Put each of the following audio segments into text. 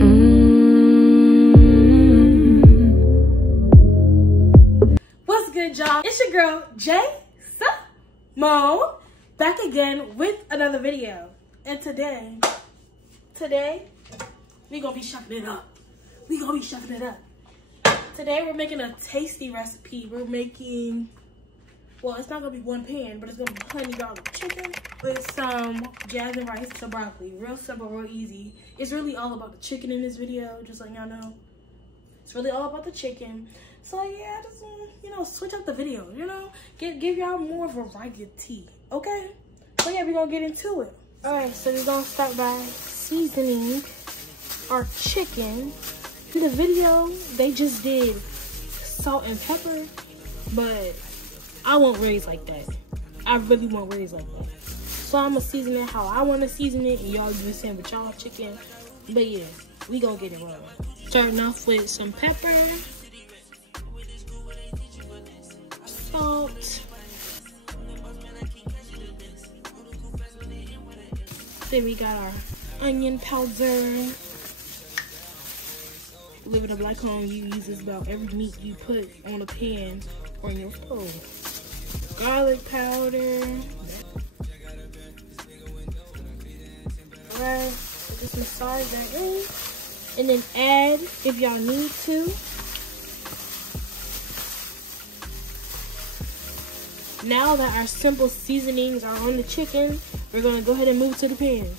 What's good, y'all? It's your girl Jay.Simone back again with another video. And today we gonna be shucking it up. Today we're making a tasty recipe. We're making, well, it's not gonna be one pan, but it's gonna be honey garlic chicken with some jasmine rice to broccoli. Real simple, real easy. It's really all about the chicken in this video, just letting y'all know. It's really all about the chicken. So yeah, just switch up the video, give y'all more variety, okay? So yeah, we're gonna get into it. All right, so we're gonna start by seasoning our chicken. In the video, they just did salt and pepper, but I won't raise like that. I really won't raise like that. So I'm gonna season it how I wanna season it, and y'all do the same with y'all chicken. But yeah, we gonna get it wrong. Starting off with some pepper, salt, then we got our onion powder. Living up like home, you use this about every meat you put on a pan or in your stove. Garlic powder. Alright, so just massage that in. And then add, if y'all need to, now that our simple seasonings are on the chicken, we're gonna go ahead and move to the pan. A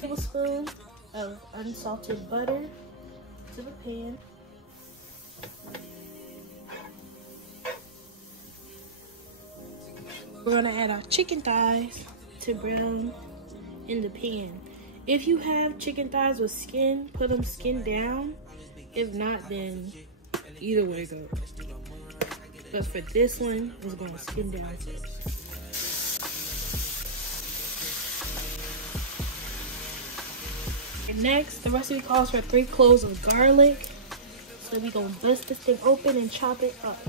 tablespoon of unsalted butter to the pan. We're gonna add our chicken thighs to brown in the pan. If you have chicken thighs with skin, put them skin down. If not, then either way goes. But for this one, it's gonna skin down first. And next, the recipe calls for 3 cloves of garlic. So we're gonna bust this thing open and chop it up.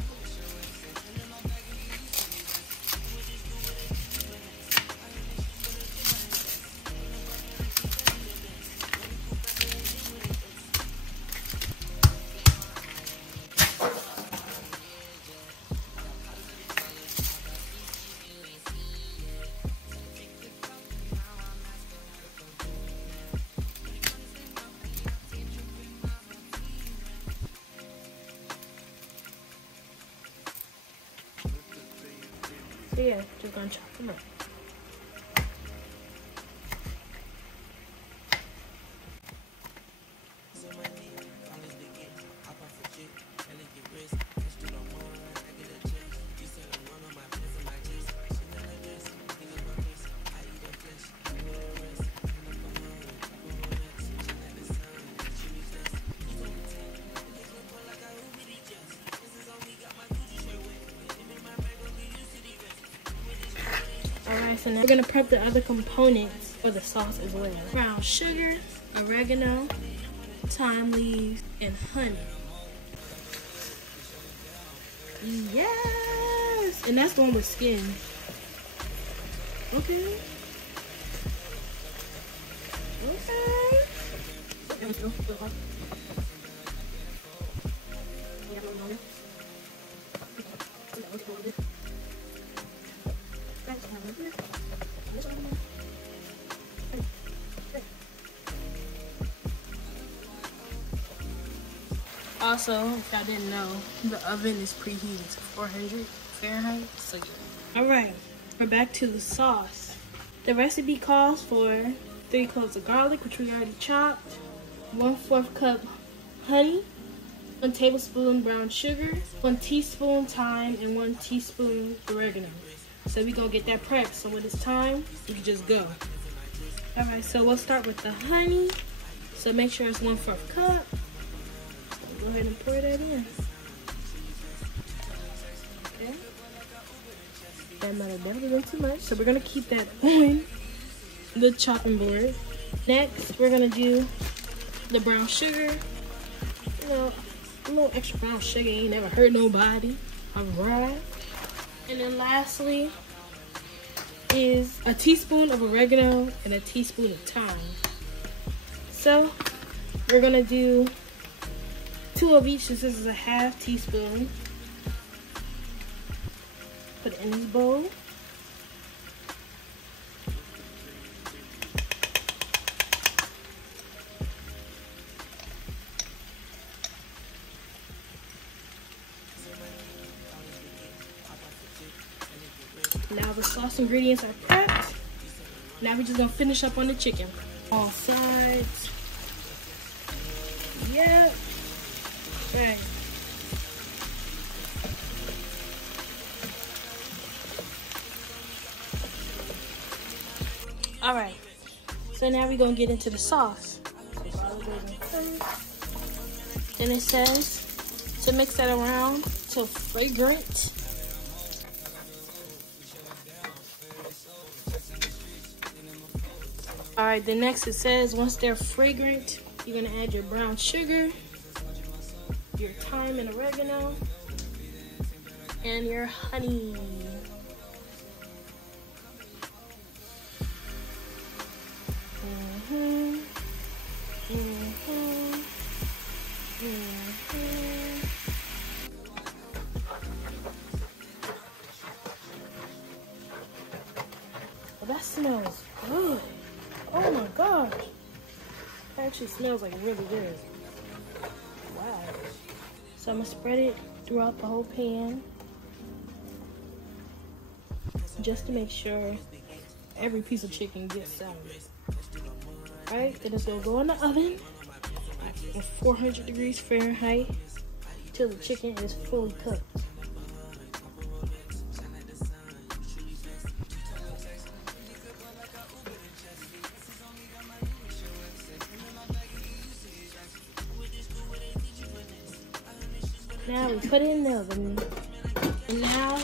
So yeah, just gonna chop them up. Alright, so now we're gonna prep the other components for the sauce as well. Brown sugar, oregano, thyme leaves, and honey. Yes! And that's the one with skin. Okay. Also, if y'all didn't know, the oven is preheated to 400 Fahrenheit, so yeah. Alright, we're back to the sauce. The recipe calls for 3 cloves of garlic, which we already chopped, 1/4 cup honey, 1 tablespoon brown sugar, 1 teaspoon thyme, and 1 teaspoon oregano. So we're gonna get that prepped, so when it's time, we can just go. Alright, so we'll start with the honey. So make sure it's 1/4 cup. Go ahead and pour that in. Okay. That might have definitely been too much, so we're gonna keep that on the chopping board. Next, we're gonna do the brown sugar. A little extra brown sugar ain't never hurt nobody. Alright. And then lastly is a teaspoon of oregano and a teaspoon of thyme. So We're gonna do 2 of each, since this is a half teaspoon. Put it in this bowl. Now the sauce ingredients are prepped. Now we're just gonna finish up on the chicken. All sides. Yep. Right. All right. So now we're gonna get into the sauce. Then it says to mix that around till fragrant. All right, then next it says once they're fragrant, you're gonna add your brown sugar, your thyme and oregano, and your honey. Well, that smells good. Oh my gosh. That actually smells like really good. Wow. So I'm gonna spread it throughout the whole pan, just to make sure every piece of chicken gets some. Alright, then it's gonna go in the oven at 400 degrees Fahrenheit till the chicken is fully cooked. Now we put it in the oven. And now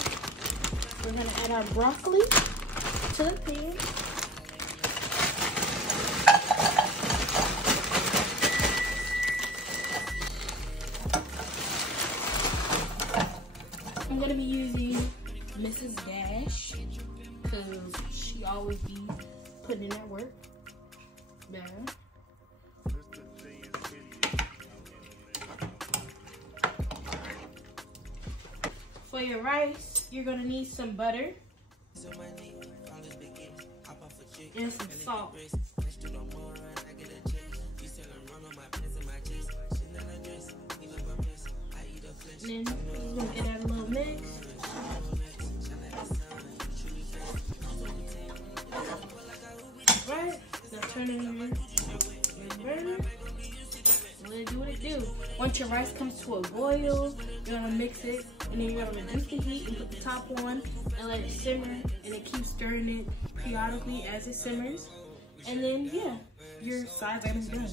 we're gonna add our broccoli to the pan. I'm gonna be using Mrs. Dash because she always be putting in that work. There. For your rice, you're gonna need some butter and some salt. And then you're gonna get that little mix. Right, now turn it in your burner. Let it do what it do. Once your rice comes to a boil, you're gonna mix it, and then you're gonna reduce the heat and put the top on and let it simmer, and it keeps stirring it periodically as it simmers. And then yeah, your side item is done.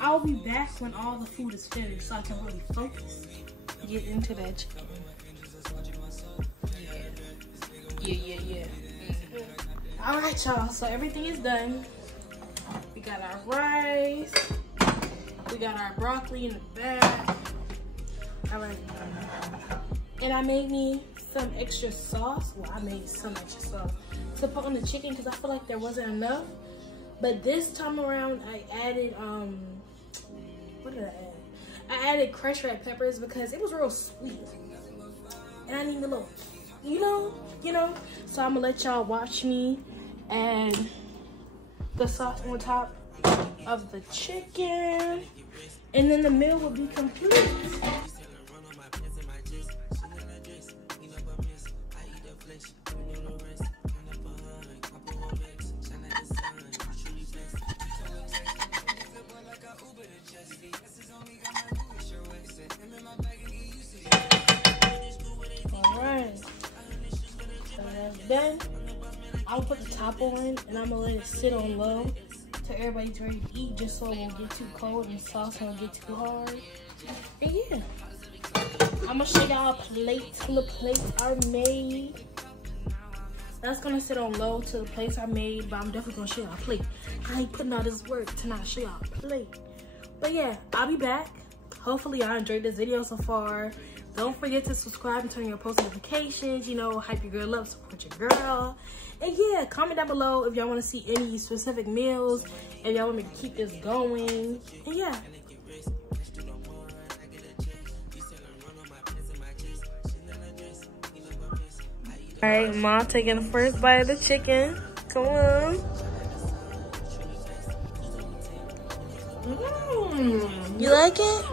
I'll be back when all the food is finished so I can really focus. Get into that chicken. Yeah. All right, y'all, so everything is done. We got our rice. We got our broccoli in the back. All right. And I made me some extra sauce. Well, I made some extra sauce to put on the chicken because I feel like there wasn't enough. But this time around, I added, what did I add? I added crushed red peppers because it was real sweet. And I need a little, you know. So I'm gonna let y'all watch me add the sauce on top of the chicken. And then the meal will be complete. Then I'll put the top on and I'm gonna let it sit on low till everybody's ready to eat, just so it won't get too cold and the sauce won't get too hard. And yeah, I'm gonna show y'all plates when the plates are made. That's gonna sit on low till the plates are made, but I'm definitely gonna show y'all a plate. I ain't putting all this work to not show y'all a plate. But yeah, I'll be back. Hopefully y'all enjoyed this video so far. Don't forget to subscribe and turn your post notifications. You know, hype your girl up, support your girl. And yeah, comment down below if y'all want to see any specific meals, if y'all want me to keep this going. And yeah. All right, Mom taking the first bite of the chicken. Come on. You like it?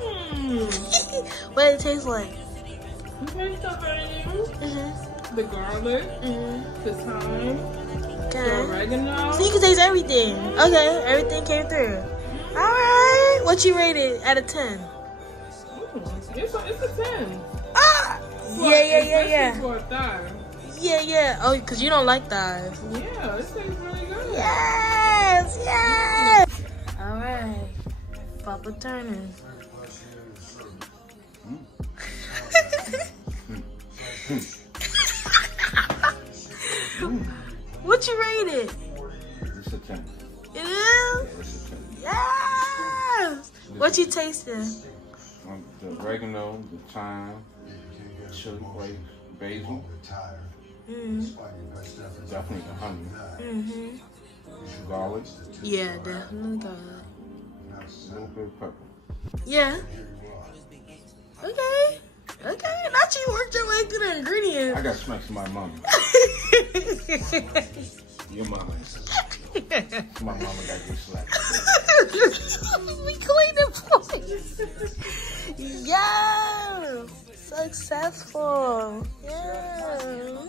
What does it taste like? You taste the onions, the garlic, the thyme, the oregano. So you can taste everything. Okay, everything came through. All right. What you rated out of 10? It's a 10. Ah! Yeah. For a thigh. Yeah. Oh, because you don't like thighs. Yeah, it tastes really good. Yes. All right. Papa Turner. What you rate it? It's a 10. It is? Yeah, it's a 10. Yes. What you tasting? The oregano, the thyme, chili flakes, basil. Definitely the honey. Garlic. Yeah, definitely garlic. A little bit of pepper. Yeah. Okay. Not you worked your way through the ingredients. I got smacks from my mama. Your mama. My mama got good slack. We cleaned the place. Yeah. Successful. Yeah.